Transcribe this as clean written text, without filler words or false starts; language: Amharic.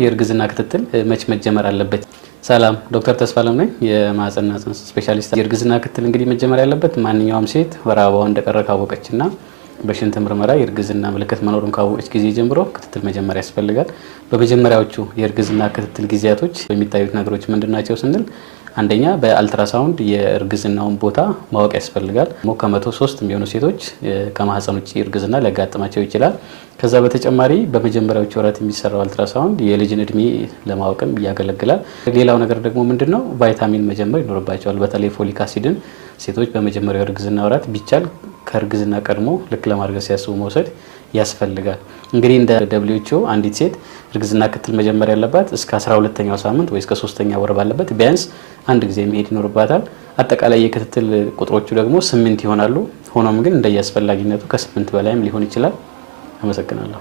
የእርግዝና ክትትል መች መጀመር አለበት? ሰላም ዶክተር ተስፋለም ነኝ የማህፀንና ጽንስ ስፔሻሊስት። የእርግዝና ክትትል እንግዲህ መጀመር ያለበት ማንኛውም ሴት ወር አበባዋ እንደቀረ ካወቀችና በሽንት ምርመራ የእርግዝና ምልክት መኖሩን ካወቀች ጊዜ ጀምሮ ክትትል መጀመር ያስፈልጋል። በመጀመሪያዎቹ የእርግዝና ክትትል ጊዜያቶች የሚታዩት ነገሮች ምንድናቸው ስንል አንደኛ በአልትራሳውንድ የእርግዝናውን ቦታ ማወቅ ያስፈልጋል። ከመቶ 3 የሚሆኑ ሴቶች ከማህፀን ውጪ እርግዝና ሊያጋጥማቸው ይችላል። ከዛ በተጨማሪ በመጀመሪያዎቹ ወራት የሚሰራው አልትራሳውንድ የልጅን እድሜ ለማወቅም ያገለግላል። ሌላው ነገር ደግሞ ምንድነው ቫይታሚን መጀመር ይኖርባቸዋል። በተለይ ፎሊክ አሲድን ሴቶች በመጀመሪያው እርግዝና ወራት ቢቻል ከእርግዝና ቀድሞ ልክ ለማርገዝ ሲያስቡ መውሰድ ያስፈልጋል። እንግዲህ እንደ WHO አንዲት ሴት እርግዝና ክትትል መጀመር ያለባት እስከ 12ኛው ሳምንት ወይ እስከ 3ኛ ወር ባለበት ቢያንስ አንድ ጊዜ መሄድ ይኖርባታል። አጠቃላይ የክትትል ቁጥሮቹ ደግሞ 8 ይሆናሉ። ሆኖም ግን እንደየአስፈላጊነቱ ከ8 በላይም ሊሆን ይችላል። አመሰግናለሁ።